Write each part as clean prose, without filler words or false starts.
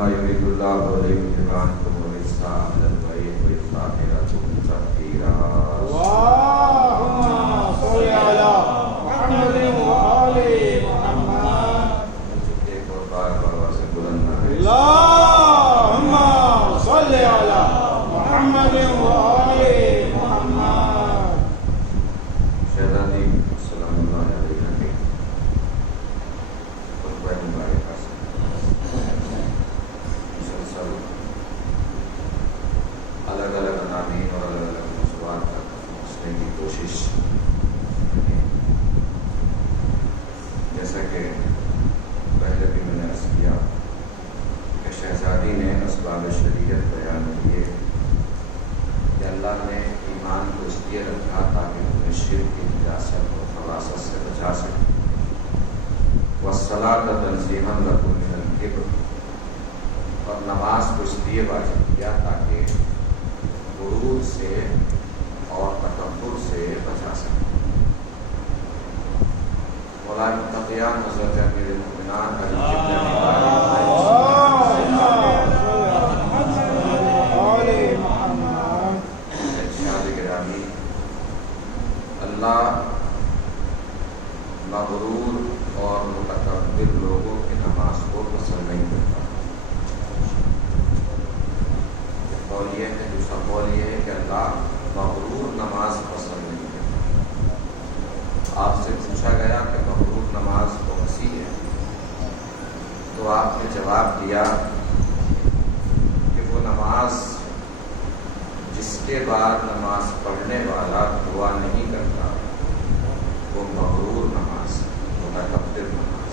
إنما يريد الله ليذهب عنكم الرجس أهل البيت ويطهركم تطهيرا. اللهم صل على محمد وآل محمد. ایک اور بار آواز بلند نہ ہے. اللهم صل على محمد وآل محمد. شہزادی سلام اللہ علیہ کے خطبہ مبارکہ سے مسلسل الگ الگ عناوین اور الگ الگ موضوعات تک پہنچنے کی کوشش. جیسا کہ پہلے بھی میں نے عرض کیا کہ شہزادی نے اسباب شریعت بیان کیے کہ اللہ نے ایمان کو اس لیے رکھا تاکہ تمہیں شرک کی نجاست اور خباثت سے بچا سکے. والصلاۃ تنزیہا لکم من الکبر، اور نماز کو اس لیے واجب کیا تاکہ غرور سے اور تکبر سے بچا سکے. مولانا متقیان حضرت امیر المؤمنین علی ابن ابی طالب اللہ مغرور اور متکبر لوگوں کی نماز کو پسند نہیں کرتا. قول یہ ہے، دوسرا قول یہ ہے کہ اللہ مغرور نماز پسند نہیں کرتا. آپ سے پوچھا گیا کہ مغرور نماز کون سی ہے، تو آپ نے جواب دیا کہ وہ نماز جس کے بعد نماز پڑھنے والا دعا نہیں کرتا وہ مغرور نماز، متکبر نماز،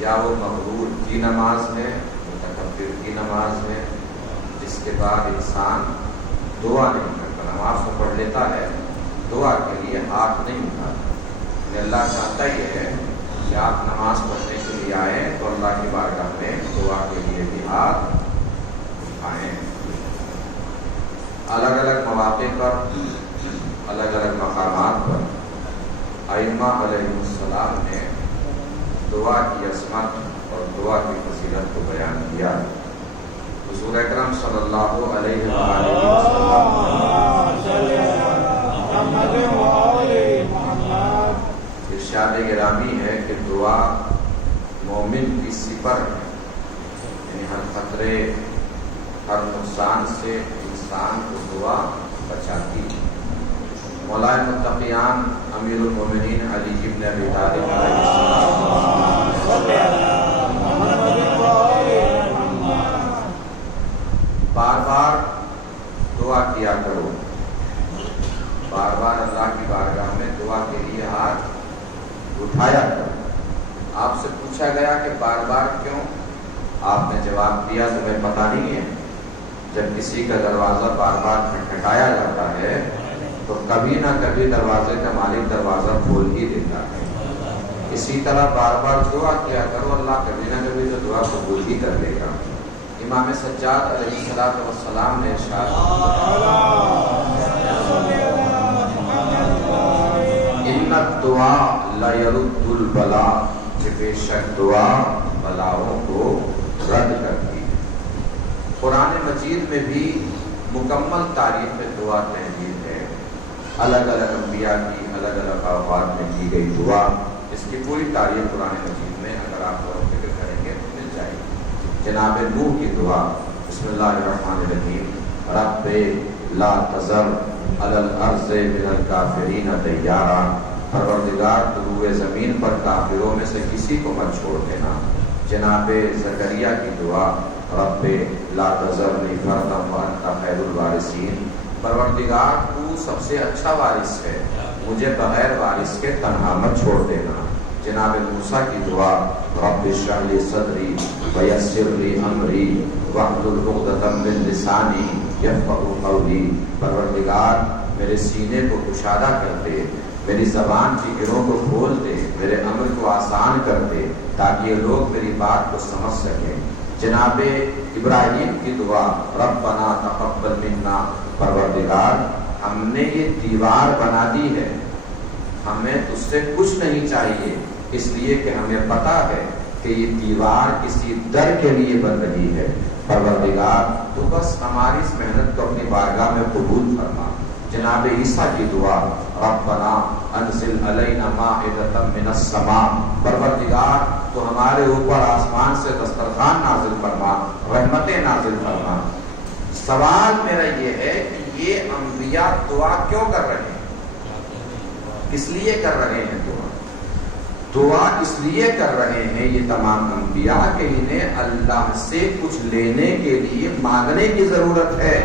یا وہ مغرور کی نماز ہے، متکبر کی نماز ہے جس کے بعد انسان دعا نہیں کرتا. نماز تو پڑھ لیتا ہے، دعا کے لیے ہاتھ نہیں اٹھاتا. اللہ چاہتا یہ ہے کہ آپ نماز پڑھنے کے لیے آئیں تو اللہ کی بارگاہ میں دعا کے لیے بھی ہاتھ اٹھائیں. الگ الگ مواقع پر، الگ الگ مقامات پر ائمہ علیہ السلام نے دعا کی عظمت اور دعا کی فضیلت کو بیان کیا. حضور اکرم صلی اللہ علیہ وآلہ وسلم ارشاد گرامی ہے کہ دعا مومن کی سپر ہے، یعنی ہر خطرے، ہر نقصان سے انسان کو دعا بچاتی ہے. مولانا متقیان امیر المومنین علی ابن ابی طالب علیہ السلام بار بار دعا کیا کرو، بار بار اللہ کی بارگاہ میں دعا کے لیے ہاتھ اٹھایا کرو. آپ سے پوچھا گیا کہ بار بار کیوں؟ آپ نے جواب دیا تمہیں پتہ نہیں ہے جب کسی کا دروازہ بار بار کھٹکھٹایا جاتا ہے تو کبھی نہ کبھی دروازے کا مالک دروازہ کھول ہی دیتا ہے. اسی طرح بار بار دعا کیا کرو، اللہ کبھی نہ کبھی تو دعا قبول ہی کر لے گا. امام سجاد علیہ السلام نے ارشاد ان الدعاء لا يرد البلاء، کہ بے شک دعا بلاؤں کو رد کرتی ہے. قرآن مجید میں بھی مکمل تعریف دعا تحریر ہے. الگ الگ انبیاء کی الگ الگ اوقات میں کی گئی دعا، اس کی پوری تعریف قرآن مجید میں اگر آپ غور و فکر کریں گے تو مل جائے گی. جناب نوح کی دعا، بسم اللہ الرحمن الرحیم، رب لا تذر علی الارض من الکافرین دیارا، پروردگار تو روئے زمین پر کافروں میں سے کسی کو مت چھوڑ دینا. جناب زکریا کی دعا، رب لا تذرنی فردا وانت خیر الوارثین، پروردگار تو سب سے اچھا وارث ہے، مجھے بغیر وارث کے تنہا مت چھوڑ دینا. جناب موسیٰ کی دعا، رب اشرح لی صدری ویسر لی امری واحلل عقدۃ من لسانی یفقهوا قولی، پروردگار میرے سینے کو کشادہ کر دے، میری زبان کی گروں کو کھول دے، میرے امر کو آسان کر دے تاکہ یہ لوگ میری بات کو سمجھ سکیں. جناب ابراہیم کی دعا، ربنا تقبل منا، پروردگار ہم نے یہ دیوار بنا دی ہے، ہمیں تجھ سے کچھ نہیں چاہیے، اس لیے کہ ہمیں پتہ ہے کہ یہ دیوار کسی در کے لیے بن رہی ہے، پروردگار تو بس ہماری اس محنت کو اپنی بارگاہ میں قبول فرما۔ جناب عیسیٰ کی دعا، ربنا انزل علینا مائدۃ من السماء، پروردگار تو ہمارے اوپر آسمان سے دسترخوان نازل فرما، رحمتیں نازل فرما۔ سوال میرا یہ ہے کہ یہ انبیاء دعا کیوں کر رہے ہیں؟ اس لیے کر رہے ہیں دعا اس لیے کر رہے ہیں یہ تمام انبیاء کہ انہیں اللہ سے کچھ لینے کے لیے مانگنے کی ضرورت ہے۔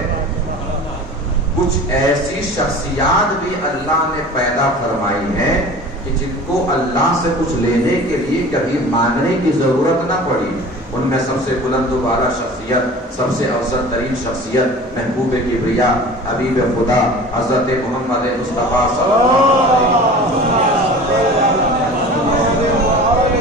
کچھ ایسی شخصیات بھی اللہ نے پیدا فرمائی ہیں کہ جن کو اللہ سے کچھ لینے کے لیے کبھی مانگنے کی ضرورت نہ پڑی۔ ان میں سب سے بلند و بالا شخصیت، سب سے افضل ترین شخصیت، محبوب کبریا، حبیب خدا حضرت محمد مصطفیٰ صلی اللہ علیہ وسلم،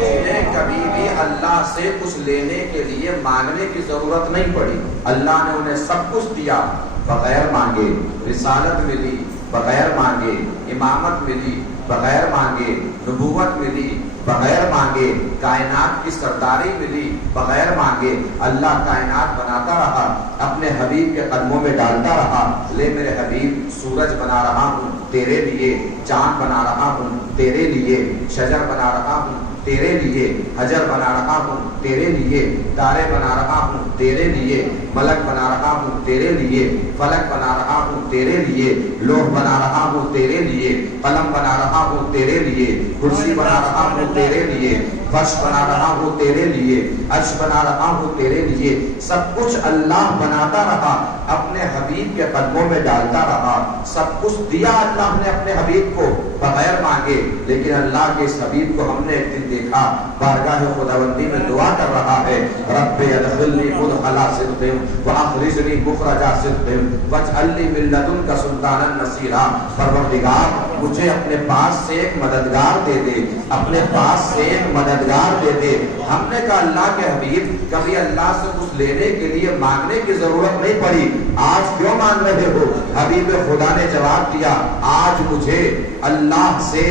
جنہیں کبھی بھی اللہ سے کچھ لینے کے لیے مانگنے کی ضرورت نہیں پڑی۔ اللہ نے انہیں سب کچھ دیا، بغیر مانگے رسالت ملی، بغیر مانگے امامت ملی، بغیر مانگے نبوت ملی، بغیر مانگے کائنات کی سرداری ملی، بغیر مانگے اللہ کائنات بناتا رہا، اپنے حبیب کے قدموں میں ڈالتا رہا۔ لے میرے حبیب، سورج بنا رہا ہوں تیرے لیے، چاند بنا رہا ہوں تیرے لیے، شجر بنا رہا ہوں تیرے لیے، حجر بنا رہا ہوں تیرے لیے، تارے بنا رہا ہوں تیرے لیے، ملک بنا رہا ہوں تیرے لیے، فلک بنا رہا ہوں تیرے لیے، لوح بنا رہا ہوں تیرے لیے، قلم بنا رہا ہوں تیرے لیے، کرسی بنا رہا ہوں تیرے لیے، فرش بنا رہا ہوں تیرے لیے، عرش بنا رہا ہوں تیرے لیے۔ سب کچھ اللہ بناتا رہا، اپنے حبیب کے قدموں میں ڈالتا رہا، سب کچھ دیا اللہ نے اپنے حبیب کو بغیر مانگے۔ لیکن اللہ کے اس حبیب کو ہم نے ایک دن دیکھا بارگاہ خداوندی میں دعا کر رہا ہے، رب ادخلنی مدخل صدق واخرجنی مخرج صدق واجعل لی من لدنک سلطانا نصیرا۔ پروردگار مجھے اپنے پاس سے ایک مددگار دے دے، اپنے پاس سے ایک مددگار دے دے۔ ہم نے کہا اللہ کے حبیب کبھی اللہ سے کچھ لینے کے لیے مانگنے کی ضرورت نہیں پڑی، آج کیوں مانگ رہے ہو؟ حبیب خدا نے جواب دیا، آج مجھے اللہ سے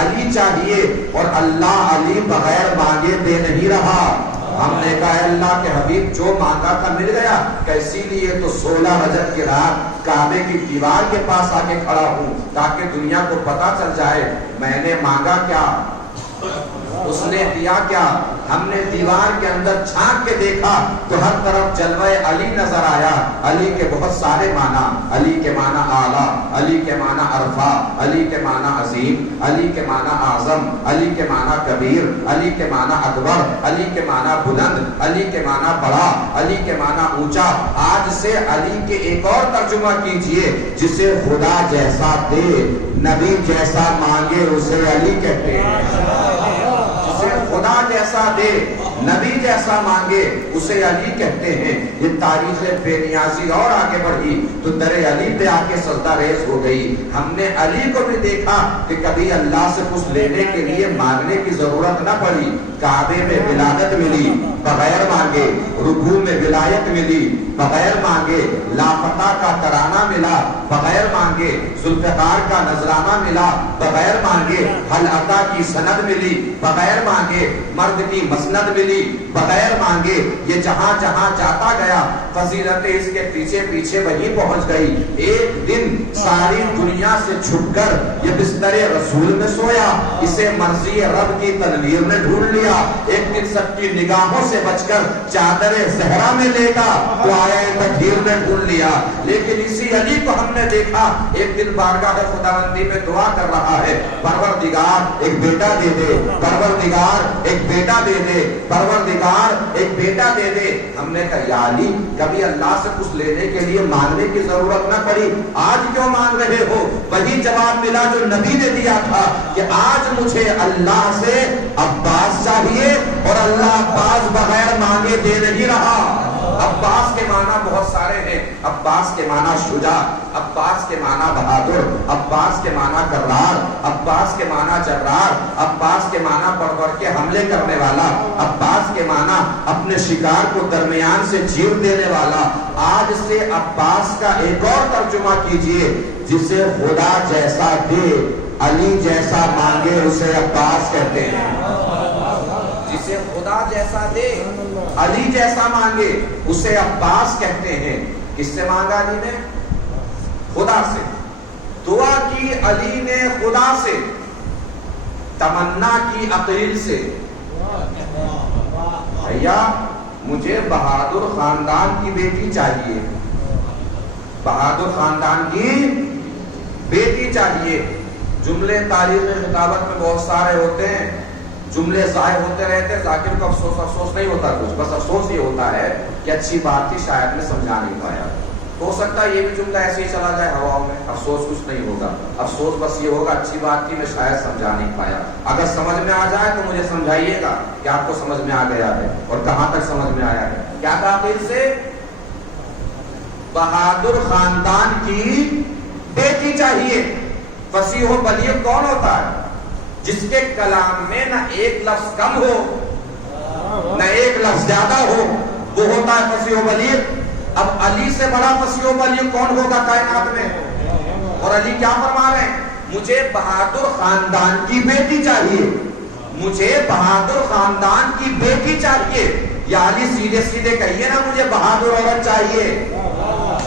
علی چاہیے اور اللہ علی بغیر مانگے دے نہیں رہا۔ ہم نے کہا اللہ کے حبیب جو مانگا تھا مل گیا، کیسی لیے تو 16 رجب کی رات کعبے کی دیوار کے پاس آ کے کھڑا ہوں تاکہ دنیا کو پتا چل جائے میں نے مانگا کیا، اس نے دیا کیا۔ ہم نے دیوار کے اندر جھانک کے دیکھا تو ہر طرف جلوہ علی نظر آیا۔ علی کے بہت سارے معنی، علی کے معنی اعلیٰ، علی کے معنی عرفہ، علی کے معنی عظیم، علی کے معنی اعظم، علی کے معنی کبیر، علی کے معنی اکبر، علی کے معنی بلند، علی کے معنی بڑا، علی کے معنی اونچا۔ آج سے علی کے ایک اور ترجمہ کیجئے، جسے خدا جیسا دے نبی جیسا مانگے اسے علی کہتے ہیں۔ خدا جیسا دے نبی جیسا مانگے اسے علی کہتے ہیں۔ یہ تاریخ بے نیازی اور آگے بڑھی تو در علی پہ آ کے سجدہ ریز ہو گئی۔ ہم نے علی کو بھی دیکھا کہ کبھی اللہ سے کچھ لینے کے لیے مانگنے کی ضرورت نہ پڑی۔ کعبے میں ولادت ملی بغیر مانگے، رکوع میں ولایت ملی بغیر مانگے، لافتہ کا ترانہ ملا بغیر مانگے، ذوالفقار کا نذرانہ ملا بغیر مانگے، حل عطا کی سند ملی بغیر مانگے، مرد کی مسند ملی بغیر مانگے۔ یہ جہاں جہاں جاتا گیا فضیلتیں اس کے پیچھے پیچھے وہیں پہنچ گئی۔ ایک دن ساری دنیا سے چھپ کر یہ بستر رسول میں سویا، اسے مرضی رب کی تنویر نے ڈھونڈ لیا۔ ایک دن سب کی نگاہوں سے بچ کر چادر صحرا میں لیٹا تو آیا تطہیر نے ڈھونڈ لیا۔ لیکن اسی علی کو ہم نے دیکھا ایک دن بارگاہ خداوندی میں دعا کر رہا ہے، پروردگار ایک بیٹا دے دے، پروردگار ایک بیٹا دے دے، پروردگار ایک بیٹا دے دے۔ ہم نے کہا یا علی کبھی اللہ سے کچھ لینے کے لیے مانگنے کی ضرورت نہ پڑی، آج کیوں مانگ رہے ہو؟ وہی جواب ملا جو نبی نے دیا تھا کہ آج مجھے اللہ سے عباس چاہیے اور اللہ عباس بغیر مانگے دے نہیں رہا۔ عباس کے معنی بہت سارے ہیں، عباس کے معنی شجاع، عباس کے معنی بہادر، عباس کے معنی کرار، عباس کے معنی جرار، عباس کے معنی بڑھ بڑھ کے حملے کرنے والا، عباس کے معنی اپنے شکار کو درمیان سے چیر دینے والا۔ آج سے عباس کا ایک اور ترجمہ کیجئے، جسے خدا جیسا دے علی جیسا مانگے اسے عباس کہتے ہیں۔ جسے خدا جیسا جیسا دے، علی جیسا مانگے، اسے عباس کہتے ہیں۔ کس سے مانگا علی نے؟ خدا سے۔ دعا کی علی نے خدا سے، تمنا کی عقیل سے۔ بھیا مجھے بہادر خاندان کی بیٹی چاہیے، بہادر خاندان کی بیٹی چاہیے۔ جملے تاریخ خطابت میں بہت سارے ہوتے ہیں، جملے ضائع ہوتے رہتے ہیں، ذاکر کو افسوس نہیں ہوتا کچھ، بس افسوس یہ ہوتا ہے کہ اچھی بات تھی شاید میں سمجھا نہیں پایا۔ ہو سکتا ہے یہ بھی جملہ ایسے ہی چلا جائے ہواؤں میں، افسوس کچھ نہیں ہوگا، افسوس بس یہ ہوگا اچھی بات تھی میں شاید سمجھا نہیں پایا۔ اگر سمجھ میں آ جائے تو مجھے سمجھائیے گا کہ آپ کو سمجھ میں آ گیا ہے اور کہاں تک سمجھ میں آیا ہے۔ کیا تعبیر سے؟ بہادر خاندان کی بیٹی چاہیے۔ فصیح و بلیغ کون ہوتا ہے؟ جس کے کلام میں نہ ایک لفظ کم ہو نہ ایک لفظ زیادہ ہو، وہ ہوتا ہے فصیح و بلیغ۔ اب علی سے بڑا فصیح و بلیغ کون ہوگا کائنات میں؟ اور علی کیا فرما رہے ہیں؟ مجھے بہادر خاندان کی بیٹی چاہیے، مجھے بہادر خاندان کی بیٹی چاہیے۔ یا علی سیدھے سیدھے کہیے نا مجھے بہادر عورت چاہیے۔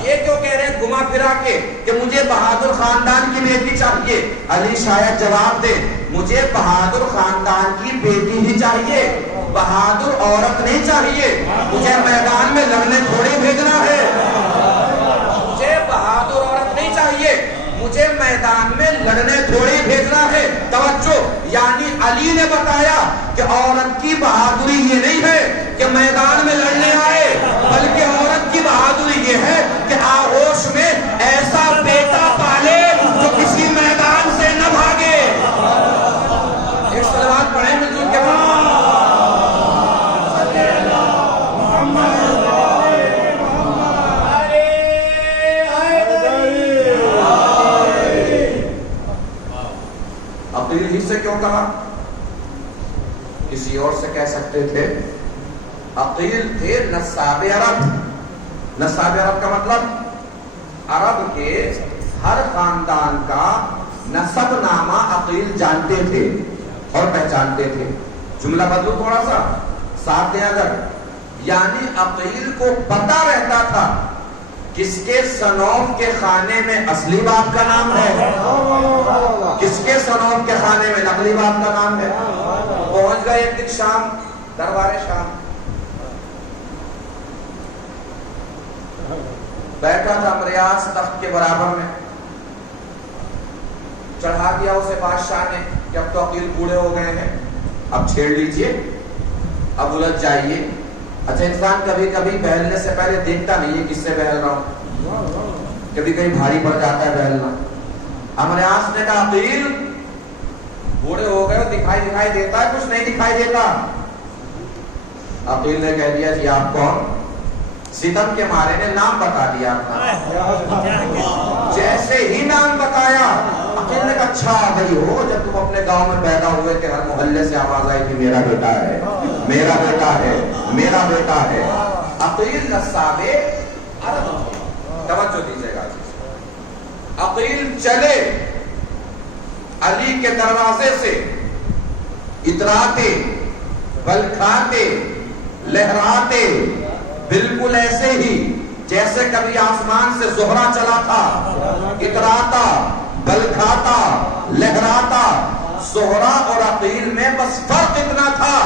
یہ کیوں کہہ رہے ہیں گھما پھرا کے کہ مجھے بہادر خاندان کی بیٹی چاہیے؟ علی شاید جواب دے مجھے بہادر خاندان کی بیٹی ہی چاہیے، بہادر عورت نہیں چاہیے۔ مجھے میدان میں لڑنے تھوڑی بھیجنا ہے، مجھے بہادر عورت نہیں چاہیے، مجھے میدان میں لڑنے تھوڑی بھیجنا ہے۔ توجہ، یعنی علی نے بتایا کہ عورت کی بہادری یہ نہیں ہے کہ میدان میں لڑنے آئے، بلکہ عورت کی بہادری یہ ہے کہ آغوش میں ایسا بیٹا پالے جو کسی میدان سے نہ بھاگے۔ ایک صلوات پڑھیں مل جل کے عقیل ہی سے کیوں کہا؟ کسی اور سے کہہ سکتے تھے۔ عقیل تھے نساب عرب۔ نساب عرب کا مطلب عرب کے ہر خاندان کا نسب نامہ عقیل جانتے تھے اور پہچانتے تھے۔ جملہ بدلو تھوڑا سا، ساتھ دیں اگر، یعنی عقیل کو پتہ رہتا تھا کس کے سنوف کے خانے میں اصلی باپ کا نام ہے، کس کے سنوف کے خانے میں نقلی باپ کا نام ہے۔ پہنچ گئے ایک دن شام، دربار شام، بیٹھا تھا مریاس تخت کے برابر میں، چڑھا دیا اسے بادشاہ نے کہ اب تو عقیل بوڑھے ہو گئے ہیں، اب چھیڑ لیجئے، اب الجھ جائیے۔ اچھا انسان کبھی کبھی بہلنے سے پہلے دیکھتا نہیں ہے کس سے بہل رہا ہوں، کبھی کبھی بھاری پڑ جاتا ہے بہلنا۔ امریاس نے کہا عقیل بوڑھے ہو گئے، دکھائی دیتا ہے، کچھ نہیں دکھائی دیتا۔ عقیل نے کہہ دیا جی آپ کون؟ ستم کے مارے نے نام بتا دیا اپنا۔ جیسے ہی نام بتایا عقیل نے کہا اچھا بھائی ہو، جب تم اپنے گاؤں میں پیدا ہوئے کہ ہر محلے سے آواز آئی کہ میرا بیٹا ہے، میرا بیٹا ہے، میرا بیٹا ہے۔ عقیل نساب عرب، توجہ دیجیے گا۔ عقیل چلے علی کے دروازے سے، اتراتے، بلکھاتے، لہراتے، بالکل ایسے ہی جیسے کبھی آسمان سے زہرہ چلا تھا، اتراتا، بلکھاتا، لہراتا۔ زہرہ اور عقیل میں بس فرق اتنا تھا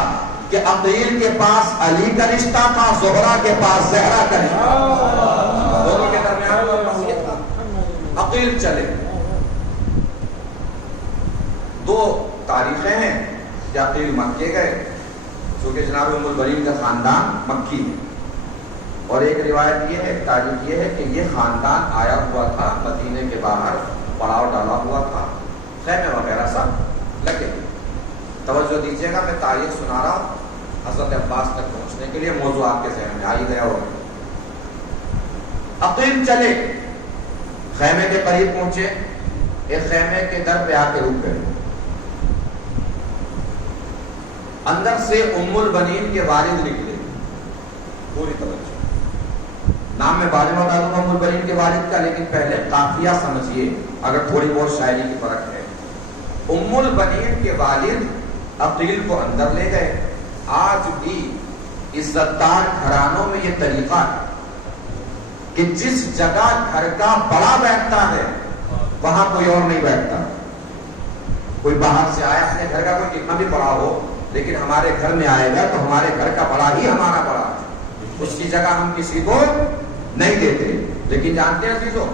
کہ عقیل کے پاس علی کا رشتہ تھا، زہرہ کے پاس زہرہ کا رشتہ، دونوں کے درمیان بس یہ تھا۔ عقیل چلے، دو تاریخیں ہیں کہ عقیل مکے گئے، چونکہ جناب ام البنین کا خاندان مکی ہے، اور ایک روایت یہ ہے، تاریخ یہ ہے کہ یہ خاندان آیا ہوا تھا مدینے کے باہر، پڑاؤ ڈالا ہوا تھا، خیمے وغیرہ سب لگے۔ توجہ دیجیے گا، میں تاریخ سنا رہا ہوں حضرت عباس تک پہنچنے کے لیے، موضوع آپ کے ذہن میں آ ہی گیا ہوگا۔ عقیل چلے، خیمے کے قریب پہنچے، ایک خیمے کے در پہ آ کے رک گئے۔ اندر سے ام البنین کے والد نکلے، پوری توجہ، نام میں بعد میں بتا دوں گا ام البنین کے والد کا، لیکن پہلے قافیہ سمجھیے اگر تھوڑی بہت شاعری کی فرق ہے۔ ام البنین کے والد عقیل کو اندر لے گئے۔ آج بھی عزت دار گھرانوں میں یہ طریقہ ہے کہ جس جگہ گھر کا بڑا بیٹھتا ہے وہاں کوئی اور نہیں بیٹھتا. کوئی باہر سے آیا، اپنے گھر کا کوئی کتنا بھی بڑا ہو لیکن ہمارے گھر میں آئے گا تو ہمارے گھر کا بڑا ہی ہمارا بڑا، اس کی جگہ ہم کسی کو نہیں دیتے. لیکن جانتے ہیں عزیزو،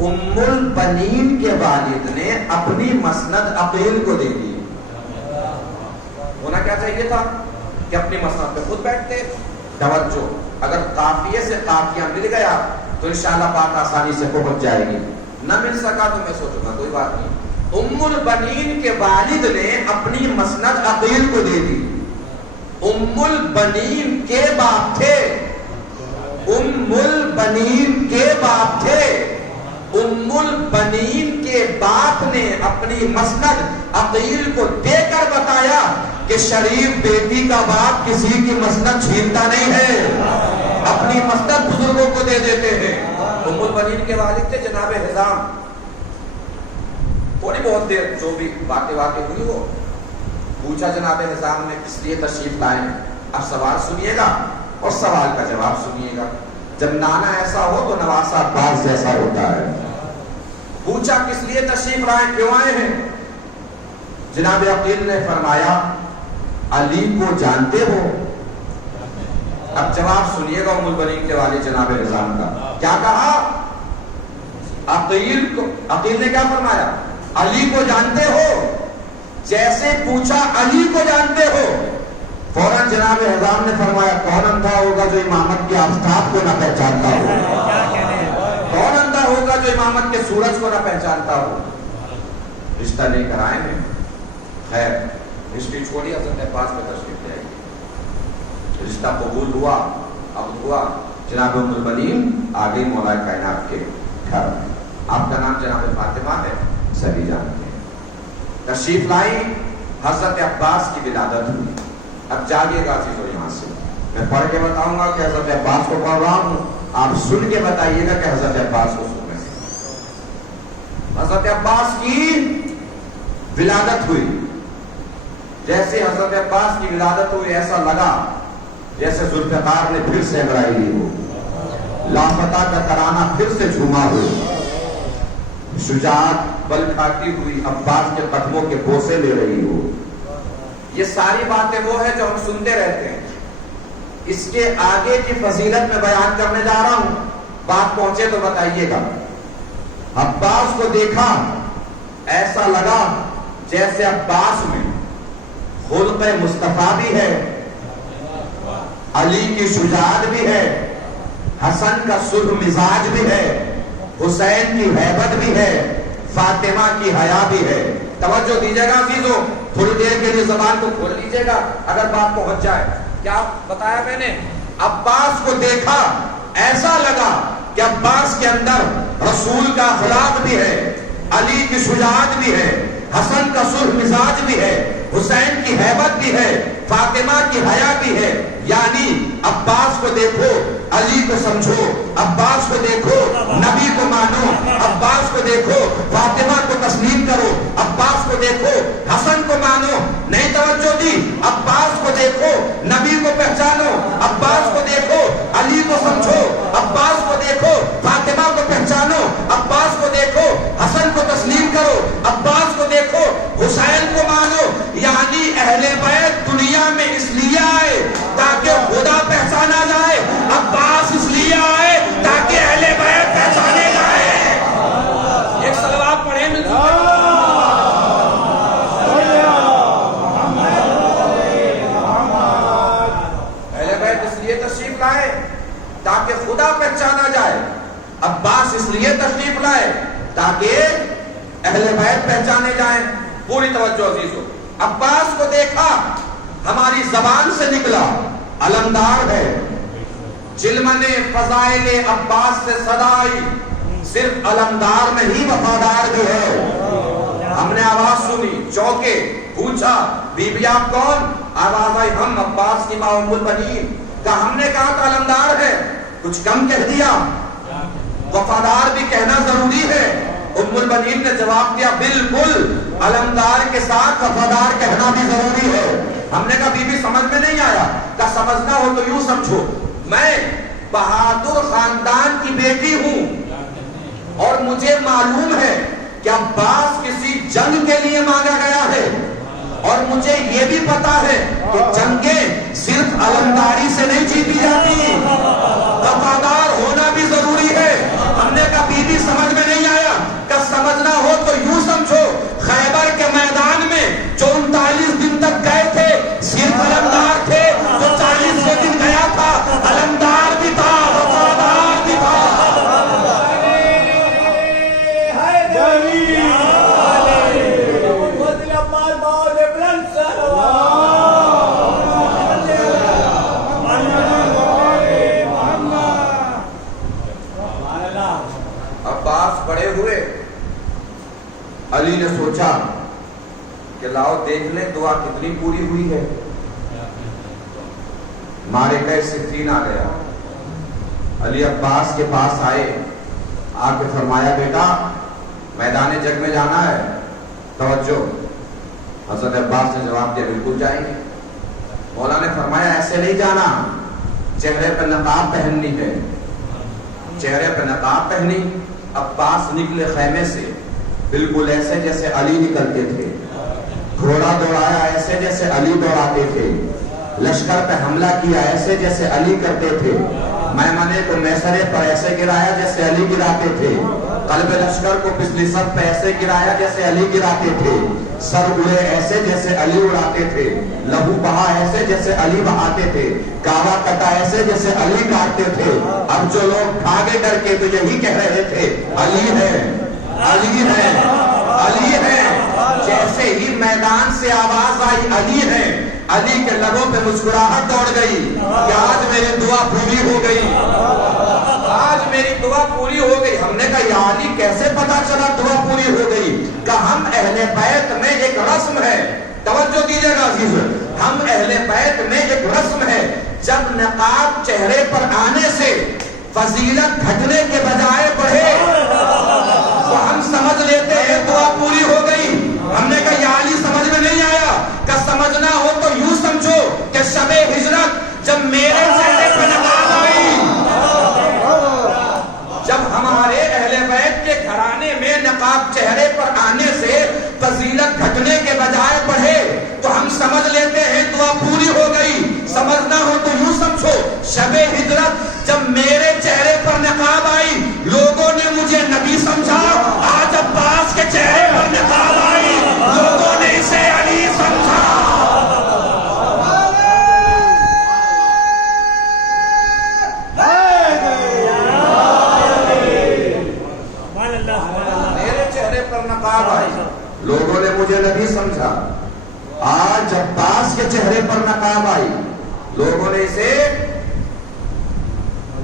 ام البنین کے والد نے اپنی مسند عقیل کو دے دی. ہونا کیا چاہیے تھا کہ اپنی مسند پہ خود بیٹھتے. توجہ، اگر قافیے سے قافیہ مل گیا تو انشاءاللہ بات آسانی سے پہنچ جائے گی. نہ مل سکا تو میں سوچوں گا کوئی بات نہیں. ام البنین کے والد نے اپنی مسند عقیل کو دے دی. ام البنین کے باپ تھے، ام البنین کے باپ تھے. ام البنین کے باپ نے اپنی مسند عقیل کو دے کر بتایا کہ شریف بیٹی کا باپ کسی کی مسند چھینتا نہیں ہے، اپنی مسند بزرگوں کو دے دیتے ہیں. ام البنین کے والد تھے جناب حزام. تھوڑی بہت دیر جو بھی باتیں ہوئی ہو، پوچھا جناب حزام نے کس لیے تشریف لائے. اب سوال سنیے گا اور سوال کا جواب سنیے گا. جب نانا ایسا ہو تو نواسا عباس جیسا ہوتا ہے. پوچھا کس لیے تشریف لائے، کیوں آئے ہیں؟ جناب عقیل نے فرمایا علی کو جانتے ہو. اب جواب سنیے گا ام البنین کے والد جناب حزام کا. کیا کہا؟ عقیل نے کیا فرمایا؟ علی کو جانتے ہو. جیسے پوچھا علی کو جانتے ہو، فوراً جناب حزام نے فرمایا کون اندھا ہوگا جو امامت کے آفتاب کو نہ پہچانتا ہو، کون اندھا ہوگا جو امامت کے سورج کو نہ پہچانتا ہو. رشتہ لے کر آئے ہیں. خیر ہسٹری چھوڑی، حضرت عباس میں تشریف لے آئی. رشتہ قبول ہوا. اب ہوا جناب ام البنین آ گئی مولا کائنات کے گھر. آپ کا نام جناب فاطمہ ہے، سبھی جانتے ہیں. تشریف لائی، حضرت عباس کی ولادت ہوئی. اب جاگیے گا عزیزو، یہاں سے میں پڑھ کے بتاؤں گا کہ حضرت عباس کو پڑھ رہا ہوں، آپ سن کے بتائیے گا کہ حضرت عباس کو سن رہے ہیں. حضرت عباس کی ولادت ہوئی. جیسے حضرت عباس کی ولادت ہوئی ایسا لگا جیسے ذوالفقار نے پھر سے انگڑائی لی ہو، لاپتہ کا ترانہ پھر سے جھوما ہو. شجاعت بل کھاتی ہوئی عباس کے قدموں کے بوسے لے رہی ہو. یہ ساری باتیں وہ ہے جو ہم سنتے رہتے ہیں. اس کے آگے کی فضیلت میں بیان کرنے جا رہا ہوں، بات پہنچے تو بتائیے گا. عباس کو دیکھا ایسا لگا جیسے عباس میں خلق مصطفیٰ بھی ہے، علی کی شجاعت بھی ہے، حسن کا سرخ مزاج بھی ہے، حسین کی ہیبت بھی ہے، فاطمہ کی حیا بھی ہے. توجہ دیجیے گا عزیزو، تھوڑی دیر کے لیے زبان کو کھول لیجیے گا اگر بات پہنچ جائے. کیا بتایا میں نے؟ عباس کو دیکھا ایسا لگا کہ عباس کے اندر رسول کا اخلاق بھی ہے، علی کی شجاعت بھی ہے، حسن کا سرخ مزاج بھی ہے، حسین کی ہیبت بھی ہے، فاطمہ کی حیا بھی ہے. یعنی عباس کو دیکھو علی کو سمجھو، عباس کو دیکھو نبی کو مانو، عباس کو دیکھو فاطمہ کو تسلیم کرو، عباس کو دیکھو حسن کو مانو. نہیں توجہ دی. عباس کو دیکھو نبی کو پہچانو، عباس کو دیکھو علی کو سمجھو، عباس کو دیکھو فاطمہ کو پہچانو، عباس کو دیکھو حسن کو تسلیم کرو، عباس کو دیکھو حسین کو مانو. یعنی اہل بیت دنیا میں اس لیے آئے تاکہ خدا پہچانا جائے، عباس اس لیے آئے تاکہ اہل بیت پہچانے جائے. ایک صلوات پڑھیں مل اہل بیت اس لیے تشریف لائے تاکہ خدا پہچانا جائے. عباس اس لیے تشریف لائے تاکہ اہل بیت پہچانے جائیں. پوری توجہ عزیزو. عباس کو دیکھا، ہماری زبان سے نکلا علمدار ہے. جلمن فضائل عباس سے صدا آئی، صرف علمدار نہیں وفادار بھی ہے. ہم نے آواز سنی، چوکے، پوچھا بی بی آپ کون؟ آواز آئی ہم عباس کی ماں ام البنین. ہم نے کہا تھا علمدار ہے، کچھ کم کہہ دیا، وفادار بھی کہنا ضروری ہے. ام البنین نے جواب دیا بالکل علمدار کے ساتھ وفادار کہنا بھی ضروری ہے. ہم نے کہا بی بی سمجھ میں نہیں آیا. کہ سمجھنا ہو تو یوں سمجھو میں بہادر خاندان کی بیٹی ہوں اور مجھے معلوم ہے کہ عباس کسی جنگ کے لیے مانگا گیا ہے، اور مجھے یہ بھی پتا ہے کہ جنگیں صرف علمداری سے نہیں جیتی جاتی، وفادار ہونا بھی ضروری ہے۔ ہم نے کبھی بھی سمجھ میں نہیں آیا کہ سمجھنا ہو تو یوں سمجھو خیبر کے میدان میں جو 39 دن تک گئے تھے صرف علمدار تھے، جو 40 دن گیا تھا علمدار بھی تھا، وفادار بھی تھا۔ بڑے ہوئے، علی نے سوچا کہ لاؤ دیکھ لیں دعا کتنی پوری ہوئی ہے۔ معرکہ صفین آ گیا، علی عباس کے پاس آئے، آ کے فرمایا بیٹا میدان جنگ میں جانا ہے، توجہ۔ حضرت عباس نے جواب دیا بالکل جائیں گے۔ مولا نے فرمایا ایسے نہیں جانا، چہرے پہ نقاب پہننی ہے، چہرے پہ نقاب پہنی۔ عباس نکلے خیمے سے بالکل ایسے جیسے علی نکلتے تھے، گھوڑا دوڑایا ایسے جیسے علی دوڑاتے تھے، لشکر پہ حملہ کیا ایسے جیسے علی کرتے تھے، میمنے کو میسرے پر ایسے گرایا جیسے علی گراتے تھے، قلب لشکر کو پچھلی صف پہ ایسے گرایا جیسے علی گراتے تھے، سر اڑے ایسے جیسے علی اڑاتے تھے، لہو بہا ایسے جیسے علی بہاتے تھے، کاوا کٹا ایسے جیسے علی کاٹتے تھے۔ اب جو لوگ بھاگے ڈر کے تو یہی کہہ رہے تھے علی ہے، علی ہے، علی ہے۔ جیسے ہی میدان سے آواز آئی علی ہے، علی کے لبوں پہ مسکراہٹ دوڑ گئی کہ آج میری دعا پوری ہو گئی، آج میری دعا پوری ہو گئی۔ ہم نے کہا یا علی کیسے پتا چلا دعا پوری ہو گئی؟ کہ ہم اہل بیت میں ایک رسم ہے، توجہ دیجیے گا عزیز، ہم اہل بیت میں ایک رسم ہے، جب نقاب چہرے پر آنے سے فضیلت گھٹنے کے بجائے بڑھے تو ہم سمجھ لیتے ہیں دعا پوری ہو گئی۔ ہم نے کہا یا علی سمجھ میں نہیں آیا، کہ سمجھنا ہو تو یوں سمجھو کہ شب ہجرت جب میرے چہرے پر نقاب آئی، جب ہمارے اہل بیت کے گھرانے میں نقاب چہرے پر آنے سے فضیلت گھٹنے کے بجائے بڑھے تو ہم سمجھ لیتے ہیں دعا پوری ہو گئی۔ سمجھنا ہو تو یوں سمجھو شب ہجرت جب میرے چہرے پر نقاب آئی لوگوں نے مجھے نبی سمجھا، آج عباس کے چہرے پر نقاب آئی لوگوں نے اسے علی سمجھا۔ میرے چہرے پر نقاب آئی لوگوں نے مجھے نبی سمجھا، آج عباس کے چہرے پر نقاب آئی لوگوں نے اسے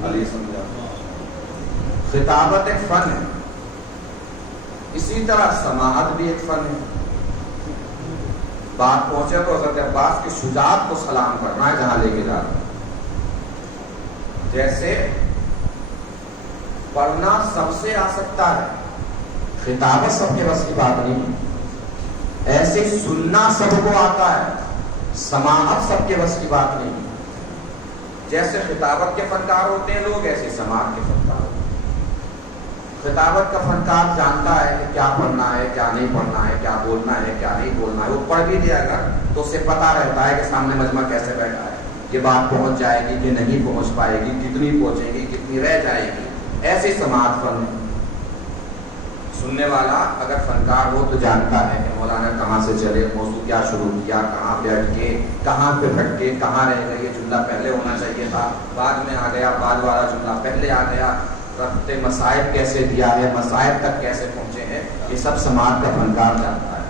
علی سمجھا۔ خطابت ایک فن ہے، اسی طرح سماعت بھی ایک فن ہے۔ بات پہنچے تو حضرت عباس کی شجاعت کو سلام کرنا ہے جہاں لے کے جا رہا۔ جیسے پڑھنا سب سے آ سکتا ہے، خطابت سب کے بس کی بات نہیں، ایسے سننا سب کو آتا ہے، سماعت سب کے بس کی بات نہیں۔ جیسے خطابت کے فنکار ہوتے ہیں لوگ، ایسے سماعت کے فنکار ہوتے ہیں۔ خطابت کا فنکار جانتا ہے کہ کیا پڑھنا ہے کیا نہیں پڑھنا ہے، کیا بولنا ہے کیا نہیں بولنا ہے، وہ پڑھ بھی دیا گا تو اسے پتا رہتا ہے کہ سامنے مجمع کیسے بیٹھا ہے، یہ بات پہنچ جائے گی کہ نہیں پہنچ پائے گی، کتنی پہنچے گی کتنی رہ جائے گی۔ ایسی سماعت فن ہے۔ سننے والا اگر فنکار ہو تو جانتا ہے کہ مولانا کہاں سے چلے، موضوع کیا شروع کیا، کہاں پہ اٹکے، کہاں پہ بھٹکے، کہاں رہ گئے، یہ جملہ پہلے ہونا چاہیے تھا بعد میں آ گیا، بعد والا جملہ پہلے آ گیا، ربط مسائب کیسے دیا ہے، مسائب تک کیسے پہنچے ہیں، یہ سب سماعت کا فنکار جانتا ہے۔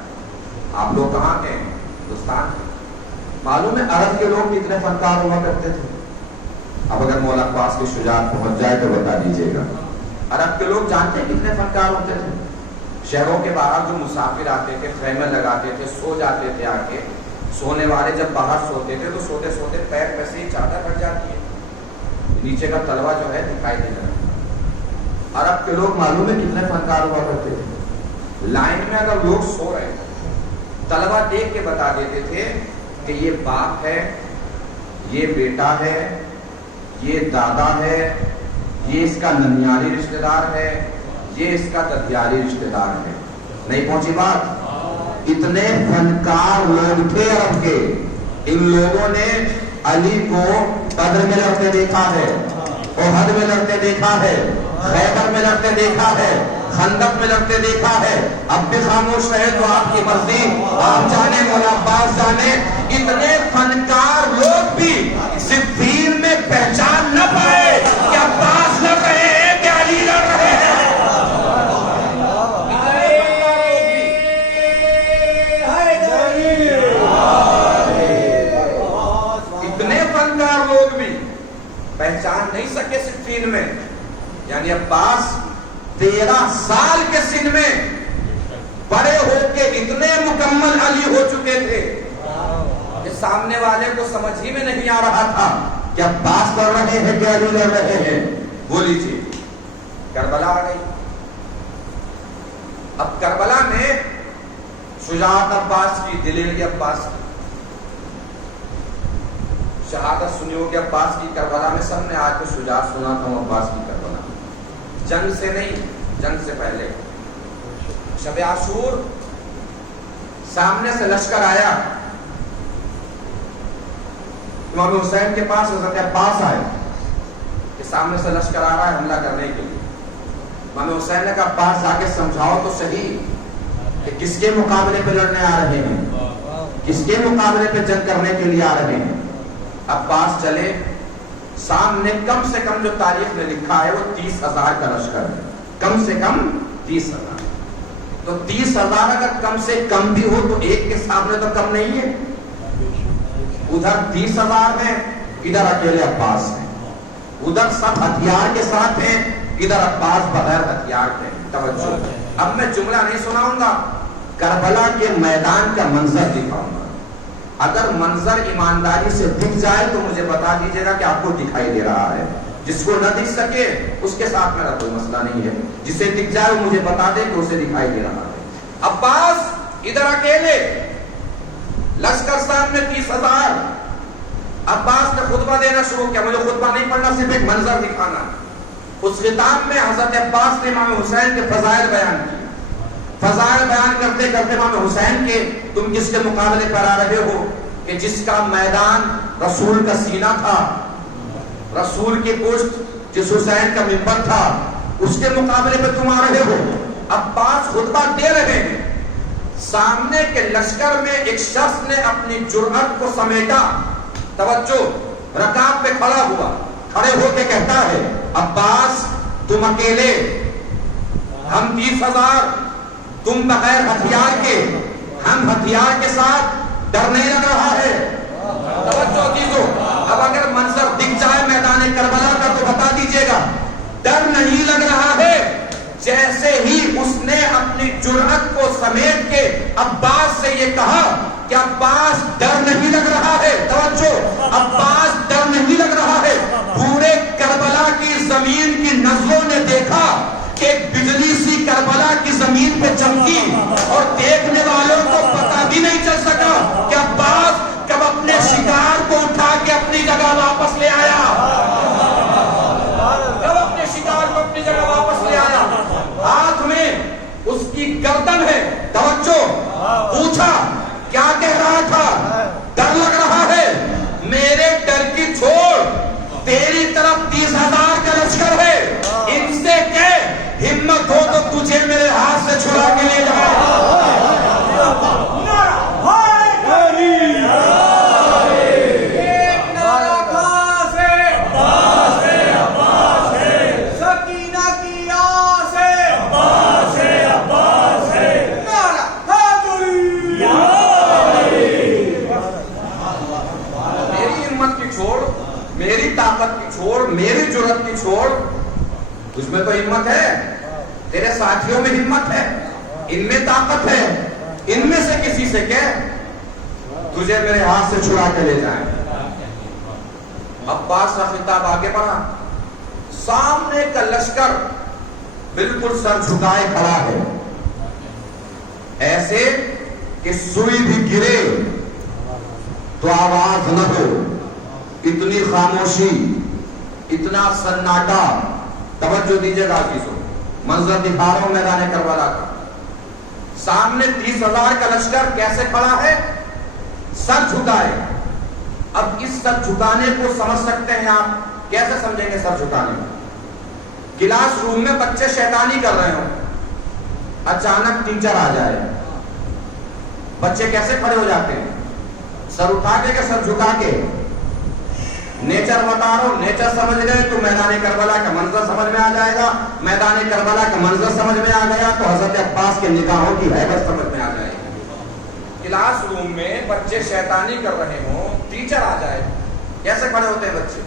آپ لوگ کہاں کے ہیں؟ ہندوستان کے۔ معلوم ہے عرب کے لوگ کتنے فنکار ہوا کرتے تھے؟ اب اگر مولا عباس کی شجاعت پہنچ جائے تو بتا دیجیے گا۔ عرب کے لوگ جانتے ہیں کتنے فنکار ہوتے تھے؟ شہروں کے باہر جو مسافر آتے تھے خیمے لگاتے تھے، سو جاتے تھے آ کے، سونے والے جب باہر سوتے تھے تو سوتے سوتے پیر میں سے ہی چادر ہٹ جاتی ہے، نیچے کا تلوا جو ہے دکھائی نہیں دیتا۔ عرب کے لوگ معلوم ہے کتنے فنکار ہوا کرتے تھے؟ لائن میں اگر لوگ سو رہے تلوا دیکھ کے بتا دیتے تھے کہ یہ باپ ہے، یہ بیٹا ہے، یہ دادا ہے، یہ اس کا ننیالی رشتہ دار ہے، یہ اس کا ددیالی رشتہ دار ہے. نہیں پہنچی بات؟ اتنے فنکار لوگ تھے عرب کے. ان لوگوں نے علی کو بدر میں لڑتے دیکھا ہے، احد میں لڑتے دیکھا ہے، خیبر میں لڑتے دیکھا ہے، خندق میں لڑتے دیکھا ہے. اب بھی خاموش رہے تو آپ کی مرضی، آپ جانے مولا عباس جانے. اتنے فنکار لوگ بھی صفین میں پہچان نہ پائے کہ عباس لڑ رہے ہیں کہ علی لڑ رہے ہیں. اتنے فنکار لوگ بھی پہچان نہیں سکے صفین میں. یعنی عباس 13 سال کے سن میں بڑے ہو کے اتنے مکمل علی ہو چکے تھے کہ سامنے والے کو سمجھ ہی میں نہیں آ رہا تھا کہ عباس لڑ رہے ہیں کہ علی لڑ رہے ہیں. وہ لیجیے کربلا آ گئی. اب کربلا میں شجاعت عباس کی، دلیری عباس کی، شہادت سنی ہوگی عباس کی کربلا میں. سب نے آج کے شجاعت سنا تھا عباس کی کربلا. جنگ سے نہیں، جنگ سے پہلے شب عاشور سامنے سے لشکر آیا. امام حسین کے پاس حضرت عباس آئے کہ سامنے سے لشکر آ رہا ہے حملہ کرنے کے لیے. امام حسین نے کہا عباس جا کے سمجھاؤ تو صحیح کہ کس کے مقابلے پہ لڑنے آ رہے ہیں، کس کے مقابلے پہ جنگ کرنے کے لیے آ رہے ہیں. عباس چلے. سامنے کم سے کم جو تاریخ نے لکھا ہے وہ 30,000 کا لشکر ہے. کم سے کم 30,000. تو 30,000 اگر کم سے کم بھی ہو تو ایک کے سامنے تو کم نہیں ہے. ادھر 30,000 ہیں، ادھر اکیلے عباس ہیں. ادھر سب ہتھیار کے ساتھ ہیں، ادھر عباس بغیر ہتھیار کے. توجہ، اب میں جملہ نہیں سناؤں گا، کربلا کے میدان کا منظر دکھاؤں گا. اگر منظر ایمانداری سے دکھ جائے تو مجھے بتا دیجیے گا کہ آپ کو دکھائی دے رہا ہے. جس کو نہ دکھ سکے اس کے ساتھ میرا کوئی مسئلہ نہیں ہے. جسے دکھ جائے وہ مجھے بتا دے کہ اسے دکھائی دے رہا ہے. عباس ادھر اکیلے، لشکر سامنے 30,000. عباس نے خطبہ دینا شروع کیا. مجھے خطبہ نہیں پڑھنا، صرف ایک منظر دکھانا. اس خطاب میں حضرت عباس نے امام حسین کے فضائل بیان کی. فضائل بیان کرتے کرتے امام حسین کے تم کس کے مقابلے پر آ رہے ہو کہ جس کا میدان رسول کا سینہ تھا، رسول کی پشت جس حسین کا منبر تھا، اس کے مقابلے پہ تم آ رہے ہو. عباس خطبہ دے رہے ہیں. سامنے کے لشکر میں ایک شخص نے اپنی جرأت کو سمیٹا. توجہ، رکاب پہ کھڑا ہوا، کھڑے ہو کے کہتا ہے عباس تم اکیلے، ہم 30,000، تم بغیر ہتھیار کے، ہم ہتھیار کے ساتھ. ڈر نہیں لگ رہا ہے؟ توجہ چیزوں، اب اگر منظر دکھ جائے میدان کربلا کا تو بتا دیجیے گا. ڈر نہیں لگ رہا ہے. جیسے ہی اس نے اپنی جرأت کو سمیٹ کے عباس سے یہ کہا کہ عباس ڈر نہیں لگ رہا ہے. توجہ، عباس ڈر نہیں لگ رہا ہے. پورے کربلا کی زمین کی نظروں نے دیکھا کہ ایک بجلی سی کربلا کی زمین پہ چمکی اور دیکھنے والوں کو پتہ بھی نہیں چل سکا کہ عباس کب اپنے شکار کو اٹھا کے اپنی جگہ واپس لے آیا، کب اپنے شکار کو اپنی جگہ واپس لے آیا. ہاتھ میں اس کی گردن ہے. توجہ، پوچھا کیا کہہ رہا تھا؟ ڈر لگ رہا ہے. میرے ڈر کی چھوڑ، تیری طرف 30,000 کا لشکر ہے. ان سے کہہ ہمت ہو تو تجھے میرے ہاتھ سے چھڑا کے لے جائے. میری جرأت کی چھوڑ، تجھ میں تو ہمت ہے، تیرے ساتھیوں میں ہمت ہے، ان میں طاقت ہے. ان میں سے کسی سے کہہ تجھے میرے ہاتھ سے چھڑا کے لے جائیں. عباس کا خطاب آگے بڑھا. سامنے کا لشکر بالکل سر جھکائے کھڑا ہے، ایسے کہ سوئی بھی گرے تو آواز نہ ہو. اتنی خاموشی، اتنا سناٹا. توجہ دیجیے گا عزیزو، منظر دکھا رہا ہوں میدان کربلا کا. سامنے 30,000 کا لشکر کیسے کھڑا ہے؟ سر جھکائے. اب اس سر جھکانے کو سمجھ سکتے ہیں آپ؟ کیسے سمجھیں گے سر جھکانے کو؟ کلاس روم میں بچے شیطانی کر رہے ہوں، اچانک ٹیچر آ جائے، بچے کیسے کھڑے ہو جاتے ہیں؟ سر اٹھا کے کہ سر جھکا کے؟ نیچر بتا رہا ہوں، نیچر سمجھ گئے تو میدان کربلا کا منظر سمجھ میں آ جائے گا. میدان کربلا کا منظر سمجھ میں آ گیا تو حضرت عباس کے نگاہوں کی ہیبت سمجھ میں آ جائے گی. کلاس روم میں بچے شیطانی کر رہے ہوں، ٹیچر آ جائے، کیسے کھڑے ہوتے ہیں بچے؟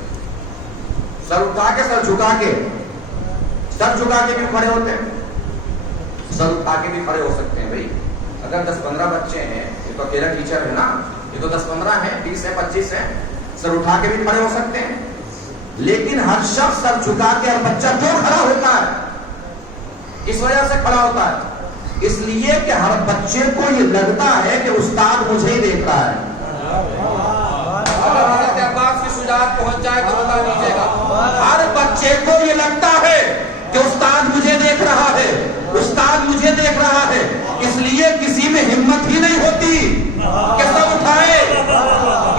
سر اٹھا کے سر جھکا کے؟ سر جھکا کے بھی کھڑے ہوتے ہیں، سر اٹھا کے بھی کھڑے ہو سکتے ہیں. بھائی اگر 10-15 بچے ہیں، یہ تو اکیلا ٹیچر ہے نا، یہ تو 10-15 ہیں، 20 ہیں، 25 ہیں، سر اٹھا کے بھی کھڑے ہو سکتے ہیں. لیکن ہر شخص سر جھکا کے اور بچہ کیوں کھڑا ہوتا ہے؟ اس وجہ سے کھڑا ہوتا ہے، اس لیے کہ ہر بچے کو یہ لگتا ہے کہ استاد مجھے ہی دیکھ رہا ہے. اگر حضرت عباس کی شجاعت پہنچ جائے تو بتا دیجیے گا. ہر بچے کو یہ لگتا ہے کہ استاد مجھے دیکھ رہا ہے، استاد مجھے دیکھ رہا ہے. اس لیے کسی میں ہمت ہی نہیں ہوتی کہ سر اٹھائے،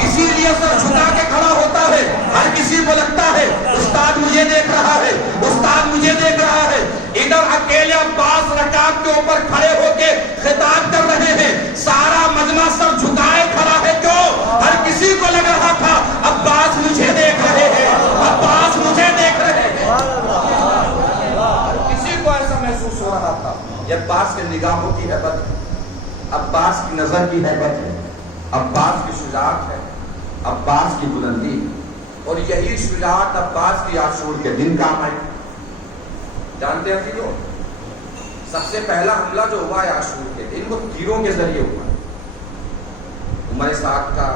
اسی لیے سر جھکا کے کھڑا ہوتا ہے. ہر کسی کو لگتا ہے استاد مجھے دیکھ رہا ہے، استاد مجھے دیکھ رہا ہے. ادھر اکیلے عباس رکعت کے اوپر کھڑے ہو کے خطاب کر رہے ہیں، سارا مجمع سر جھکائے کھڑا ہے. کیوں؟ ہر کسی کو لگ رہا تھا عباس مجھے دیکھ رہے ہیں، عباس مجھے دیکھ رہے ہیں. کسی کو ایسا محسوس ہو رہا تھا یہ عباس کے نگاہوں کی ہیبت ہے، عباس کی نظر کی ہیبت ہے، عباس کی شجاعت ہے، عباس کی بلندی. اور یہی شجاعت عباس کی عاشور کے دن کام آئی. جانتے ہیں جو سب سے پہلا حملہ جو ہوا ہے عاشور کے دن، وہ تیروں کے ذریعے ہوا. عمر سعد کا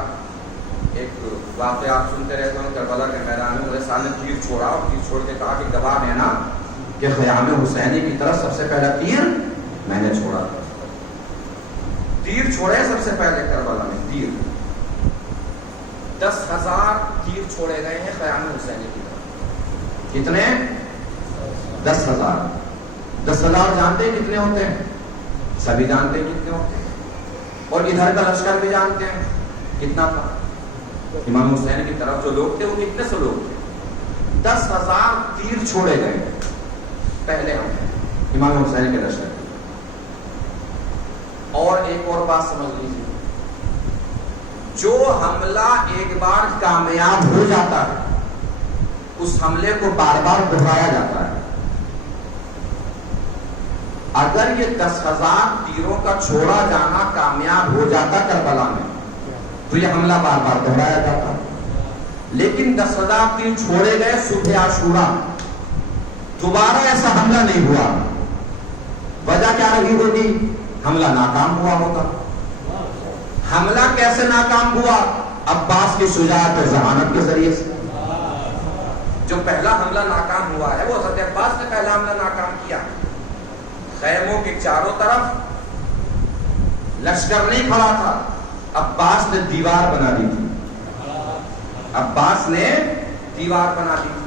ایک واقعہ آپ سنتے رہتے ہیں، کربلا کے میدان میں عمر سعد نے تیر چھوڑا اور تیر چھوڑ کے کہا کہ گواہ ہے نا کہ خیام حسینی کی طرف سب سے پہلا تیر میں نے چھوڑا تھا. تیر چھوڑے سب سے پہلے کربلا میں، تیر 10,000 تیر چھوڑے گئے ہیں خیام حسینی کی طرف. کتنے؟ 10,000. 10,000 جانتے ہیں کتنے ہوتے ہیں؟ سبھی جانتے ہیں کتنے ہوتے ہیں. اور ادھر کا لشکر بھی جانتے ہیں کتنا تھا. امام حسین کی طرف جو لوگ تھے وہ کتنے سو لوگ تھے؟ 10,000 تیر چھوڑے گئے پہلے ہم امام حسین کے لشکر. اور ایک اور بات سمجھ لیجیے، جو حملہ ایک بار کامیاب ہو جاتا ہے اس حملے کو بار بار دہرایا جاتا ہے. اگر یہ 10,000 تیروں کا چھوڑا جانا کامیاب ہو جاتا کربلا میں تو یہ حملہ بار بار دہرایا جاتا. لیکن 10,000 تیر چھوڑے گئے صبح عاشورہ، دوبارہ ایسا حملہ نہیں ہوا. وجہ کیا رہی ہوگی؟ حملہ ناکام ہوا ہوگا. حملہ کیسے ناکام ہوا؟ عباس کی شجاعت اور ذہانت کے ذریعے سے. جو پہلا حملہ ناکام ہوا ہے وہ حضرت عباس نے پہلا حملہ ناکام کیا. خیموں کے چاروں طرف لشکر نہیں کھڑا تھا، عباس نے دیوار بنا دی تھی. عباس نے دیوار بنا دی تھی.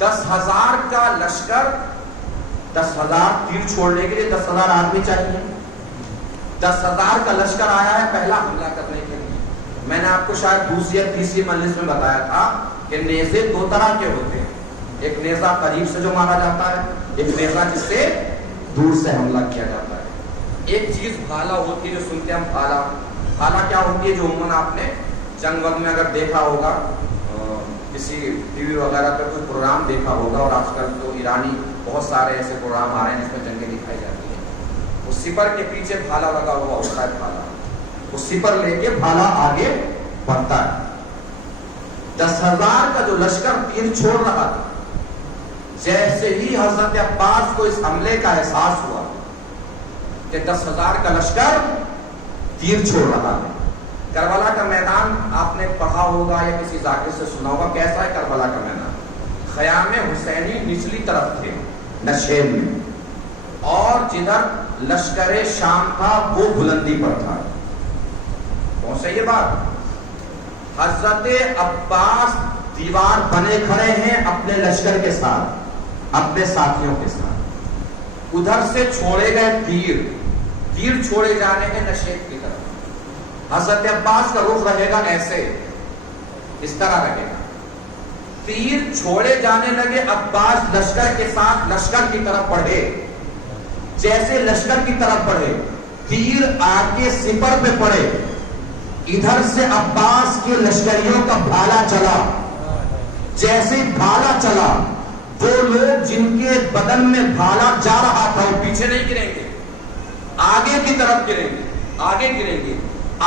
10,000 کا لشکر، 10,000 تیر چھوڑنے کے لیے 10,000 آدمی چاہیے. 10,000 کا لشکر آیا ہے پہلا حملہ کرنے کے لیے. میں نے آپ کو شاید دوسری یا تیسری مجلس میں بتایا تھا کہ نیزے دو طرح کے ہوتے ہیں. ایک نیزہ قریب سے جو مارا جاتا ہے، ایک نیزہ جس سے دور سے حملہ کیا جاتا ہے. ایک چیز بھالا ہوتی ہے جو سنتے ہم بھالا. بھالا کیا ہوتی ہے؟ جو عموماً آپ نے جنگ وقت میں اگر دیکھا ہوگا، کسی ٹی وی وغیرہ پہ کوئی پروگرام دیکھا ہوگا، اور آج کل تو ایرانی بہت سارے ایسے پروگرام آ رہے ہیں جس میں جنگیں دکھائی جاتی ہیں. وہ سپر کے پیچھے بھالا لگا ہوا ہوتا ہے. بھالا وہ سپر لے کے بھالا آگے بڑھتا ہے. 10,000 کا جو لشکر تیر چھوڑ رہا تھا، جیسے ہی حضرت عباس کو اس حملے کا احساس ہوا کہ 10,000 کا لشکر تیر چھوڑ رہا ہے. کربلا کا میدان آپ نے پڑھا ہوگا یا کسی ذاکر سے سنا ہوگا. کیسا ہے کربلا کا میدان؟ خیام حسینی نچلی طرف تھے نشیب میں، اور جدھر لشکر شام تھا وہ بلندی پر تھا. پہنچے یہ بات؟ حضرت عباس دیوار بنے کھڑے ہیں اپنے لشکر کے ساتھ، اپنے ساتھیوں کے ساتھ. ادھر سے چھوڑے گئے تیر چھوڑے جانے ہیں نشیب کی طرف. حضرت عباس کا رخ رہے گا ایسے، اس طرح رہے گا. تیر چھوڑے جانے لگے، عباس لشکر کے ساتھ لشکر کی طرف بڑھے. جیسے لشکر کی طرف بڑھے، تیر آگے سپر پہ پڑے. ادھر سے عباس کے لشکریوں کا بھالا چلا. جیسے بھالا چلا، وہ لوگ جن کے بدن میں بھالا جا رہا تھا وہ پیچھے نہیں گریں گے، آگے کی طرف گریں گے، آگے گریں گے.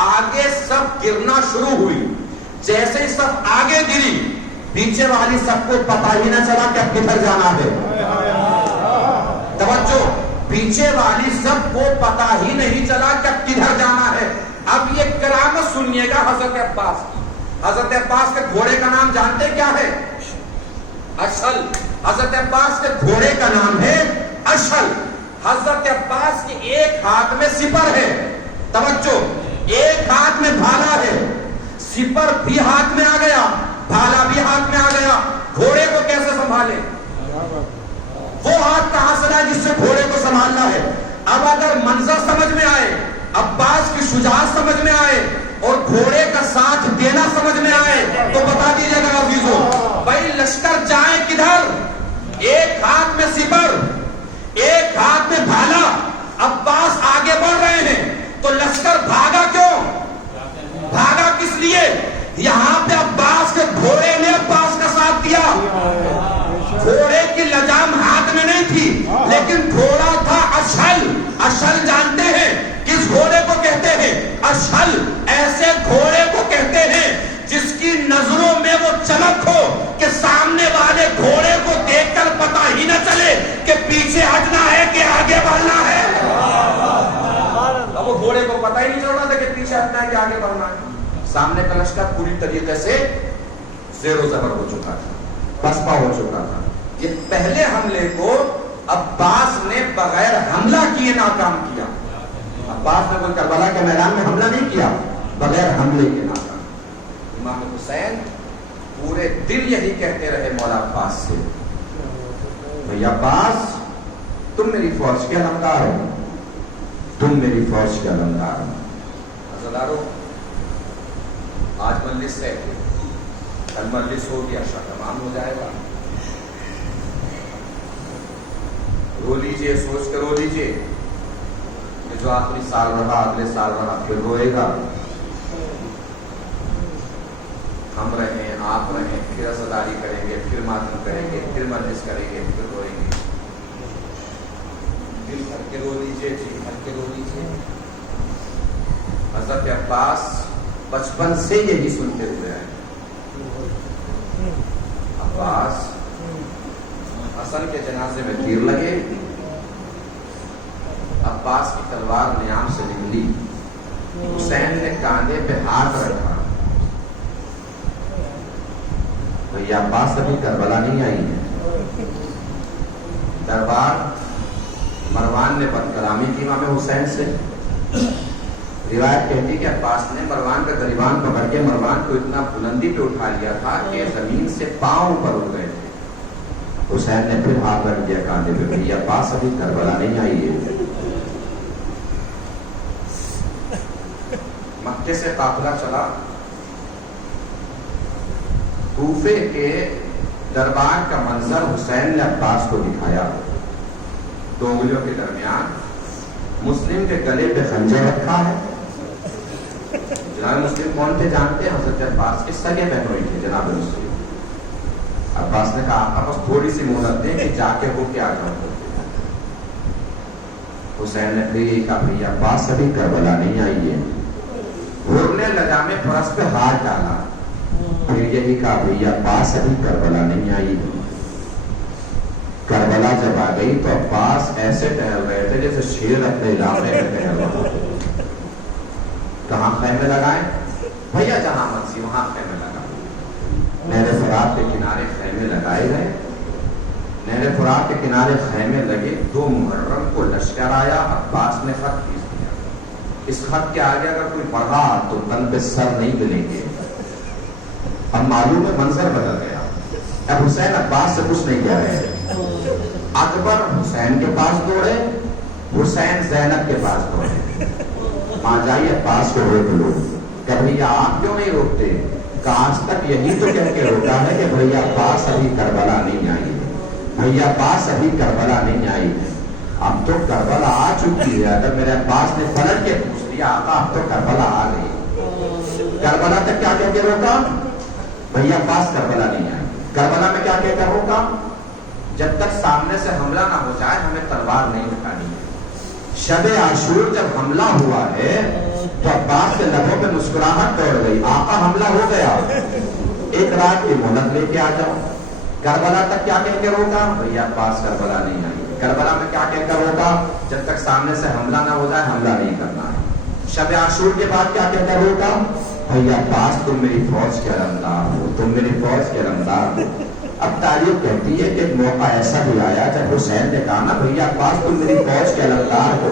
آگے سب گرنا شروع ہوئی. جیسے سب آگے گری، پیچھے والی سب کو پتا ہی نہ چلا کہ اب کدھر جانا ہے. توجہ، پیچھے والی سب کو پتا ہی نہیں چلا کہ اب کدھر جانا ہے. اب یہ کرامت سنیے گا حضرت عباس کی. حضرت عباس کے گھوڑے کا نام جانتے کیا ہے؟ اشل. حضرت عباس کے گھوڑے کا نام ہے اشل. حضرت عباس کے ایک ہاتھ میں سپر ہے. توجہ، ایک ہاتھ میں بھالا ہے. سپر بھی ہاتھ میں آ گیا، بھالا بھی ہاتھ میں آ گیا. گھوڑے کو کیسے سنبھالے؟ وہ ہاتھ کہاں سے لائے جس سے گھوڑے کو سنبھالنا ہے؟ اب اگر منظر سمجھ میں آئے، عباس کی شجاعت سمجھ میں آئے اور گھوڑے کا ساتھ دینا سمجھ میں آئے تو بتا دیجیے گا عزیزو، بھائی لشکر جائے کدھر؟ ایک ہاتھ میں سپر، ایک ہاتھ میں بھالا. عباس آگے بڑھ رہے ہیں تو لشکر بھاگا کیوں؟ بھاگا کس لیے؟ یہاں پہ عباس کے گھوڑے نے عباس کا ساتھ دیا. گھوڑے کی لجام ہاتھ میں نہیں تھی، لیکن گھوڑا تھا اشل. اشل جانتے ہیں کس گھوڑے کو کہتے ہیں؟ اشل ایسے گھوڑے کو کہتے ہیں جس کی نظروں میں وہ چمک ہو کہ سامنے والے گھوڑے کو دیکھ کر پتا ہی نہ چلے کہ پیچھے ہٹنا ہے کہ آگے بڑھنا ہے. اب وہ گھوڑے کو پتا ہی نہیں چل رہا تھا کہ پیچھے ہٹنا ہے کہ آگے بڑھنا ہے. سامنے کا لشکر پوری طریقے سے زیر و زبر ہو چکا تھا، پسپا ہو چکا تھا. یہ پہلے حملے کو عباس نے بغیر حملہ کیے ناکام کیا. عباس نے کوئی کربلا کے میدان میں حملہ نہیں کیا، بغیر حملے کے ناکام. امام حسین پورے دل یہی کہتے رہے مولا عباس سے، بھئی عباس تم میری فوج کے علمدار ہو، تم میری فوج کے علمدار ہو. عزیزارو، آج مجلس ہے، کل مجلس ہو گیا، تمام ہو جائے گا. رو لیجئے، سوچ کے رو لیجئے کہ جو آخری سال رہا اگلے سال رہا پھر روئے گا. ہم رہیں، آپ رہیں، پھر عزاداری کریں گے، پھر ماتم کریں گے، پھر مجلس کریں گے، پھر روئیں گے. دل بھر کے رو لیجئے، جی بھر کے رو لیجئے. حضرت عباس بچپن سے یہی سنتے ہوئے ہیں. عباس حسن کے جنازے میں تیر لگے، عباس کی تلوار نیام سے نکلی. حسین نے کاندھے پہ ہاتھ رکھا. بھئی عباس ابھی کربلا نہیں آئی ہے. دربار مروان نے بد کلامی کی امام حسین سے. روایت کہتی کہ عباس نے مروان کا گریبان پکڑ کے مروان کو اتنا بلندی پہ اٹھا لیا تھا کہ زمین سے پاؤں پر اٹھ گئے تھے. حسین نے پھر ہاتھ رکھ دیا کاندھے پہ، بھئی عباس ابھی کربلا نہیں آئی ہے. مکے سے قافلہ چلا، کوفے کے دربار کا منظر حسین نے عباس کو دکھایا. دو انگلیوں کے درمیان مسلم کے گلے پہ خنجر رکھا ہے. جناب مسلم کون تھے جانتے ہیں؟ حضرت عباس کے سگے بہنوئی تھے جناب مسلم. عباس نے کہا آپ بس تھوڑی سی مہلت دیں کہ جا کے ہو کے آ جاؤں. حسین نے پھر یہ کہا بھئی عباس ابھی کربلا نہیں آئی ہے. حر نے لجام فرس پہ ہاتھ ڈالا. پھر یہی کہا بھئی عباس ابھی کربلا نہیں آئی ہے. کربلا جب آ گئی تو عباس ایسے ٹہل رہے تھے جیسے شیر اپنے علاقے میں ٹہل رہا. کہاں خیمے لگائے؟ بھیا جہاں مرضی وہاں خیمے لگائے. نہر فرات کے کنارے خیمے لگائے گئے. نہر فرات کے کنارے خیمے لگے. 2 محرم کو لشکر آیا. عباس نے خط کھینچ دیا. اس خط کے آگے اگر کوئی پڑھا تو تن پہ سر نہیں ملیں گے. اب معلوم ہے منظر بدل گیا. اب حسین عباس سے کچھ نہیں کہہ رہے. اکبر حسین کے پاس دوڑے, حسین زینب کے پاس دوڑے. ماں جائیے عباس کو روک لو. کہ بھیا آپ کیوں نہیں روکتے؟ کہ آج تک یہی تو کہہ کے روکا ہے کہ بھیا عباس ابھی کربلا نہیں آئی, بھیا عباس ابھی کربلا نہیں آئی. اب تو کربلا آ چکی ہے. اگر میرے عباس نے پلٹ کے پوچھ لیا آقا اب تو کربلا آ گئی, کربلا تک کیا کہہ کے روکا؟ بھیا عباس کربلا نہیں آئی. کربلا میں کیا کہہ کر روکا؟ جب تک سامنے سے حملہ نہ ہو جائے ہمیں تلوار نہیں اٹھانی ہے. شب عاشور جب حملہ ہوا ہے تو عباس کے لبوں پہ مسکراہٹ دوڑ گئی. آقا حملہ ہو گیا, ایک رات کی مہلت لے کے آ جاؤ. کربلا تک کیا کہہ کے روکا؟ بھیا عباس کربلا نہیں آئی. کربلا میں کیا کہہ کر روکا؟ جب تک سامنے سے حملہ نہ ہو جائے حملہ نہیں کرنا ہے. شب عاشور کے بعد کیا کہہ کر روکا؟ بھیا عباس تم میری فوج کے علمدار ہو, تم میری فوج کے علمدار ہو. اب تاریخ کہتی ہے کہ ایک موقع ایسا بھی آیا جب حسین نے کہا نا بھیا عباس تم میری فوج کے علمدار ہو.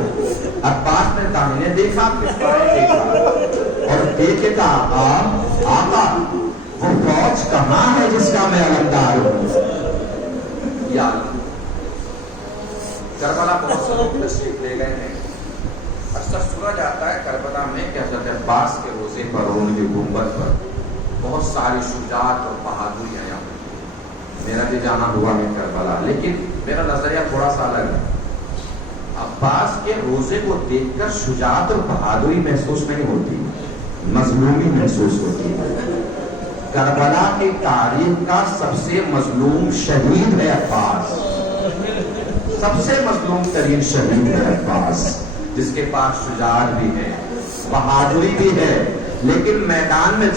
عباس نے داہنے دیکھا پچھواڑے دیکھا اور دیکھے کہا آقا وہ فوج کہاں ہے جس کا میں علمدار ہوں؟ یا کربلا بہت سے لوگ تشریف لے گئے ہیں. اکثر سنا جاتا ہے کربلا میں کہ حضرت عباس کے روزے پر اور ان کی گنبد پر بہت ساری شجاعت اور بہادریاں یہاں پر. میرا بھی جانا ہوا ہے کربلا, لیکن میرا نظریہ تھوڑا سا الگ ہے. عباس کے روزے کو دیکھ کر شجاعت اور بہادری محسوس نہیں ہوتی, مظلومی محسوس ہوتی ہے. کربلا کی تاریخ کا سب سے مظلوم شہید ہے عباس, سب سے مظلوم ترین شہید ہے عباس, جس کے پاس شجاعت بھی ہے, بہادری بھی ہے, لیکن میدان میں